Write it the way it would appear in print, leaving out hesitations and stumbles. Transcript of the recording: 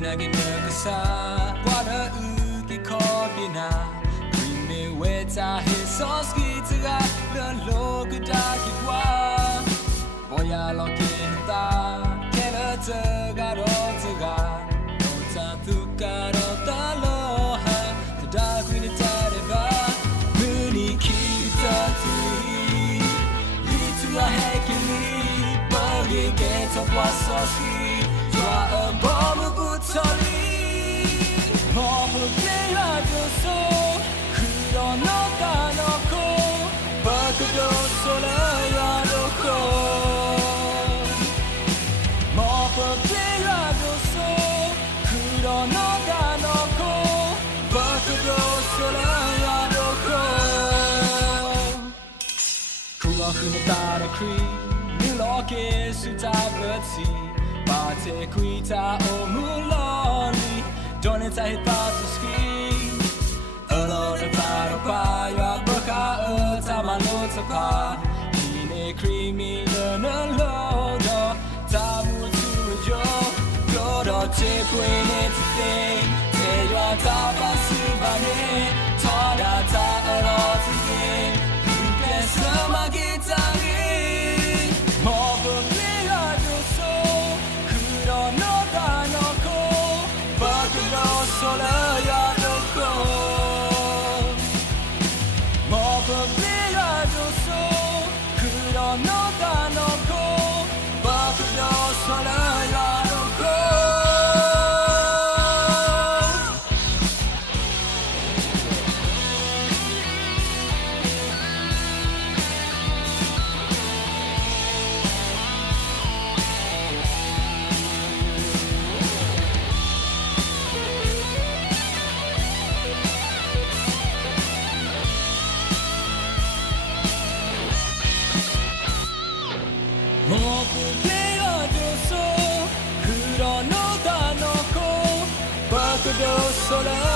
Pinagi Merkasa, Water Uki Kobina, Creamy Weta, his sauce Kita, the Logadaki Wa, Boya Lokinta, Kelata, Garotaga, Nota Tukaro, Taloha, the dark with the Tadeva, Muni Kita Tui, Litua Hekili, Boggy Gates of Wasosi. A bomb of Butali, Mom of Player so, could on no Danoko, Buckado Solayano, Mom of Player so, could on no Danoko, Buckado Solayano, Kulakunatara Cree, New Lock is Sutaberti. Bate kuita o muloli, doneta hitasu ski. Alone paro pa ya boka tamalota pa. Ine creamy learner lodo, tamu to jo. Godo te puene te, te yo tabasu bane, tada ta a lot again. Bless my guitar. Solo